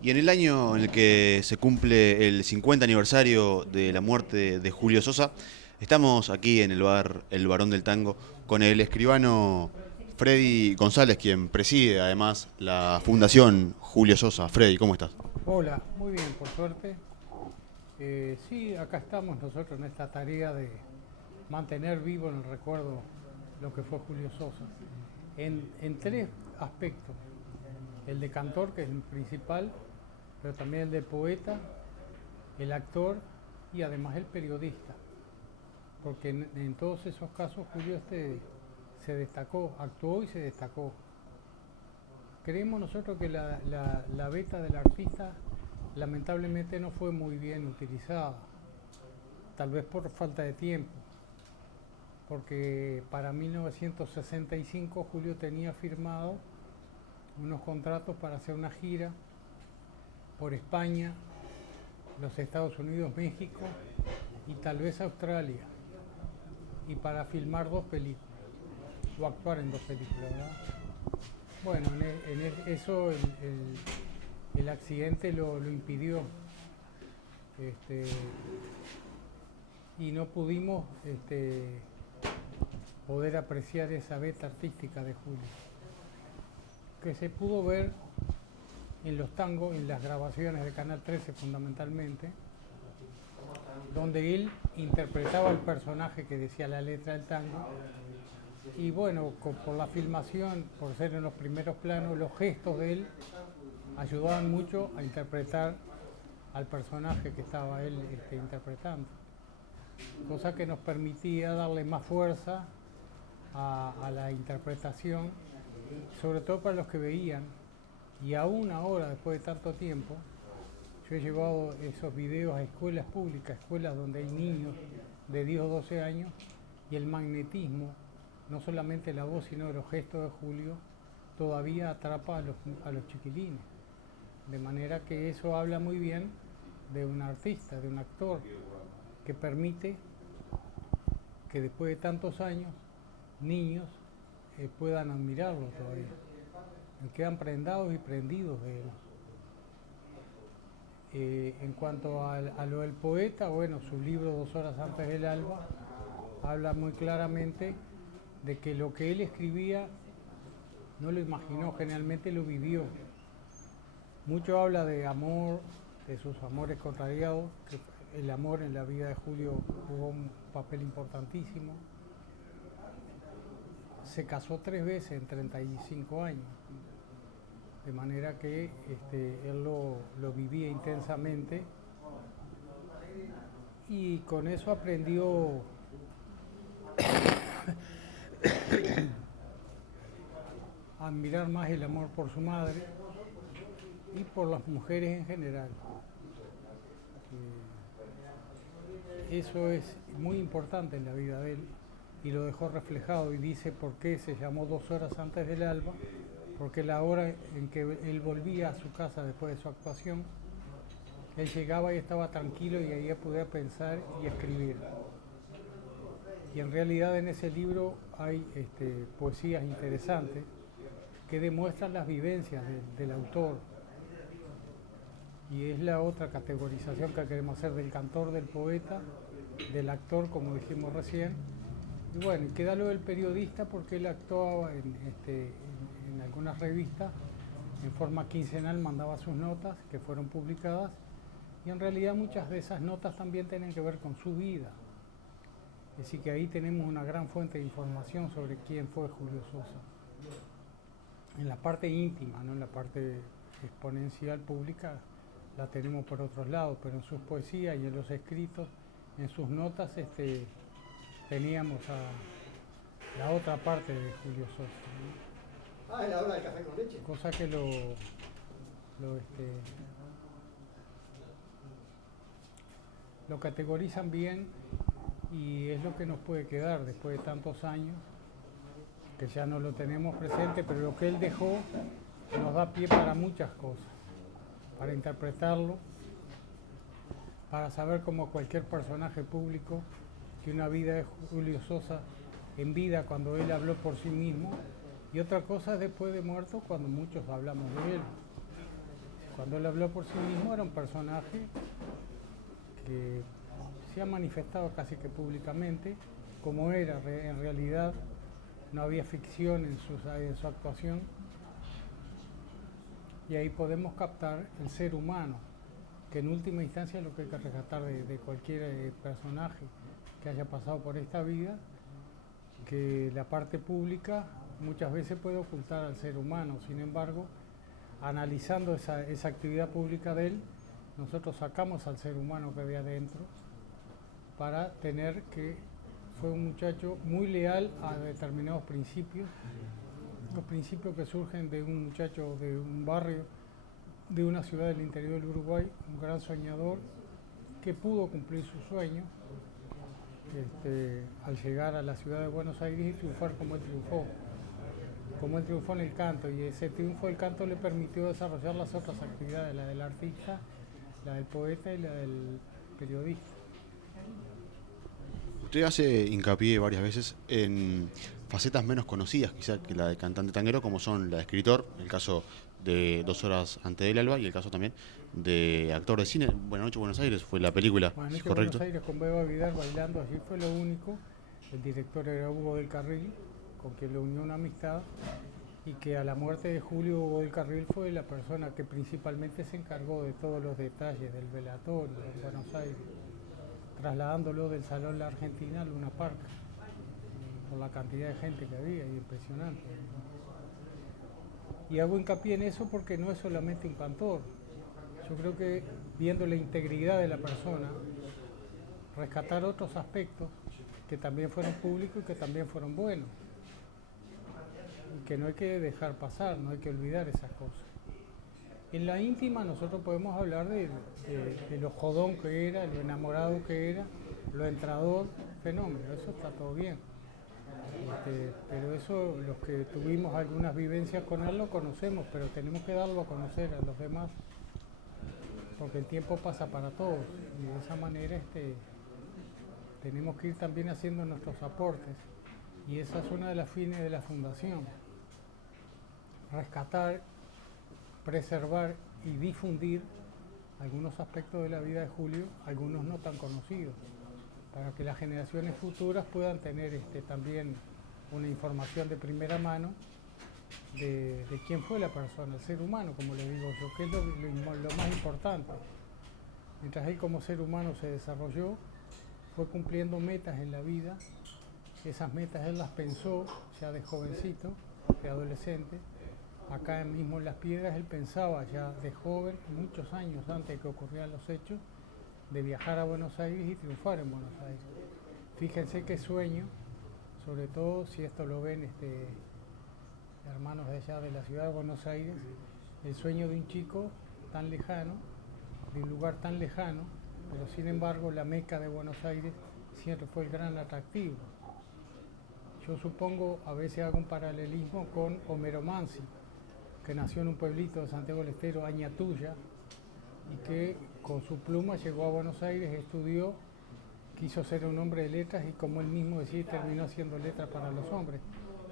Y en el año en el que se cumple el 50 aniversario de la muerte de Julio Sosa, estamos aquí en el bar El Barón del Tango con el escribano Freddy González, quien preside además la Fundación Julio Sosa. Freddy, ¿cómo estás? Hola, muy bien, por suerte. Sí, acá estamos nosotros en esta tarea de mantener vivo en el recuerdo lo que fue Julio Sosa, en tres aspectos. El de cantor, que es el principal, pero también el de poeta, el actor y además el periodista, porque en todos esos casos Julio se destacó, actuó y se destacó. Creemos nosotros que la beta del artista lamentablemente no fue muy bien utilizada, tal vez por falta de tiempo, porque para 1965 Julio tenía firmado unos contratos para hacer una gira por España, los Estados Unidos, México y tal vez Australia, y para filmar dos películas, o actuar en dos películas, ¿verdad? Bueno, eso el accidente lo impidió, este, y no pudimos poder apreciar esa beta artística de Julio, que se pudo ver en los tangos, en las grabaciones de Canal 13 fundamentalmente, donde él interpretaba el personaje que decía la letra del tango, y bueno, por la filmación, por ser en los primeros planos, los gestos de él ayudaban mucho a interpretar al personaje que estaba él interpretando, cosa que nos permitía darle más fuerza a la interpretación, sobre todo para los que veían. Y aún ahora, después de tanto tiempo, yo he llevado esos videos a escuelas públicas, escuelas donde hay niños de 10 o 12 años, y el magnetismo, no solamente la voz, sino los gestos de Julio, todavía atrapa a los chiquilines. De manera que eso habla muy bien de un artista, de un actor, que permite que después de tantos años, niños puedan admirarlo todavía. Quedan prendados y prendidos de él. En cuanto a lo del poeta, bueno, su libro Dos horas antes del alba habla muy claramente de que lo que él escribía no lo imaginó, generalmente lo vivió. Mucho habla de amor, de sus amores contrariados, que el amor en la vida de Julio jugó un papel importantísimo. Se casó 3 veces en 35 años, de manera que él lo vivía intensamente, y con eso aprendió a admirar más el amor por su madre y por las mujeres en general. Eso es muy importante en la vida de él, y lo dejó reflejado, y dice por qué se llamó Dos horas antes del alba, porque la hora en que él volvía a su casa después de su actuación, él llegaba y estaba tranquilo, y ahí podía pensar y escribir. Y en realidad en ese libro hay poesías interesantes que demuestran las vivencias del autor, y es la otra categorización que queremos hacer del cantor, del poeta, del actor, como dijimos recién. Y bueno, y queda lo del periodista, porque él actuaba en algunas revistas en forma quincenal, mandaba sus notas que fueron publicadas, y en realidad muchas de esas notas también tienen que ver con su vida. Así que ahí tenemos una gran fuente de información sobre quién fue Julio Sosa. En la parte íntima, no en la parte exponencial pública, la tenemos por otros lados, pero en sus poesías y en los escritos, en sus notas, teníamos a la otra parte de Julio Sosa, ¿no? Ah, es la hora del café con leche. Cosa que lo, este, lo categorizan bien, y es lo que nos puede quedar después de tantos años, que ya no lo tenemos presente, pero lo que él dejó nos da pie para muchas cosas, para interpretarlo, para saber, como cualquier personaje público, que una vida de Julio Sosa en vida, cuando él habló por sí mismo, y otra cosa después de muerto, cuando muchos hablamos de él, Cuando él habló por sí mismo era un personaje que se ha manifestado casi que públicamente como era en realidad. No había ficción en su actuación, y ahí podemos captar el ser humano, que en última instancia es lo que hay que rescatar de cualquier personaje que haya pasado por esta vida, que la parte pública muchas veces puede ocultar al ser humano. Sin embargo, analizando esa actividad pública de él, nosotros sacamos al ser humano que había adentro para tener que fue un muchacho muy leal a determinados principios, los principios que surgen de un muchacho de un barrio, de una ciudad del interior del Uruguay, un gran soñador que pudo cumplir su sueño al llegar a la ciudad de Buenos Aires y triunfar como él triunfó en el canto, y ese triunfo del canto le permitió desarrollar las otras actividades, la del artista, la del poeta y la del periodista. Usted hace hincapié varias veces en facetas menos conocidas, quizá que la de cantante tanguero, como son la de escritor, el caso de 2 horas antes del alba, y el caso también de actor de cine. Buenas noches, Buenos Aires, fue la película, Buenas noches, ¿correcto? Buenos Aires, con Beba Vidal bailando, allí fue lo único. El director era Hugo del Carril, con quien le unió una amistad, y que a la muerte de Julio, Hugo del Carril fue la persona que principalmente se encargó de todos los detalles del velatorio en Buenos Aires, trasladándolo del Salón La Argentina a Luna Park, por la cantidad de gente que había, y impresionante. Y hago hincapié en eso porque no es solamente un cantor. Yo creo que viendo la integridad de la persona, rescatar otros aspectos que también fueron públicos y que también fueron buenos, y que no hay que dejar pasar, no hay que olvidar esas cosas. En la íntima nosotros podemos hablar de lo jodón que era, lo enamorado que era, lo entrador, fenómeno, eso está todo bien. Pero eso, los que tuvimos algunas vivencias con él lo conocemos, pero tenemos que darlo a conocer a los demás, porque el tiempo pasa para todos, y de esa manera tenemos que ir también haciendo nuestros aportes, y esa es una de las fines de la fundación: rescatar, preservar y difundir algunos aspectos de la vida de Julio, algunos no tan conocidos, para que las generaciones futuras puedan tener también una información de primera mano de quién fue la persona, el ser humano, como les digo yo, que es lo más importante. Mientras él como ser humano se desarrolló, fue cumpliendo metas en la vida. Esas metas él las pensó ya de jovencito, de adolescente. Acá mismo en Las Piedras él pensaba ya de joven, muchos años antes de que ocurrieran los hechos, de viajar a Buenos Aires y triunfar en Buenos Aires. Fíjense qué sueño, sobre todo si esto lo ven hermanos de allá de la ciudad de Buenos Aires, el sueño de un chico tan lejano, de un lugar tan lejano, pero sin embargo la Meca de Buenos Aires siempre fue el gran atractivo. Yo supongo, a veces hago un paralelismo con Homero Mansi, que nació en un pueblito de Santiago del Estero, Añatuya, y que con su pluma llegó a Buenos Aires, estudió, quiso ser un hombre de letras, y como él mismo decía, terminó haciendo letras para los hombres.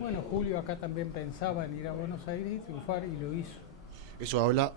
Bueno, Julio acá también pensaba en ir a Buenos Aires y triunfar, y lo hizo. Eso habla